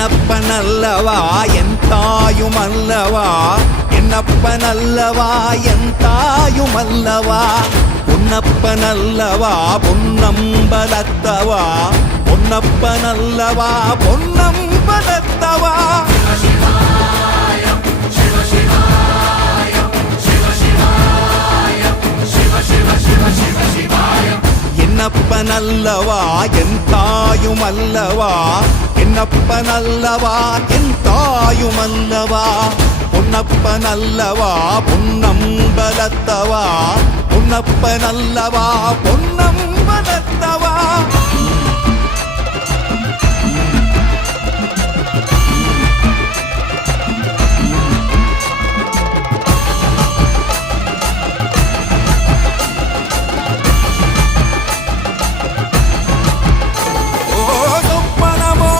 என்னப்பனல்லவா என் தாயுமல்லவா, என்னப்பனல்லவா என் தாயுமல்லவா, பொன்னப்பனல்லவா பொன்னம்பலத்தவா, பொன்னப்பனல்லவா பொன்னம்பலத்தவா. என்னப்பனல்லவா என் தாயுமல்லவா, என்னப்பனல்லவா என் தாயுமல்லவா, பொன்னப்பனல்லவா பொன்னம்பலத்தவா, பொன்னப்பனல்லவா பொன்னம்பலத்தவா.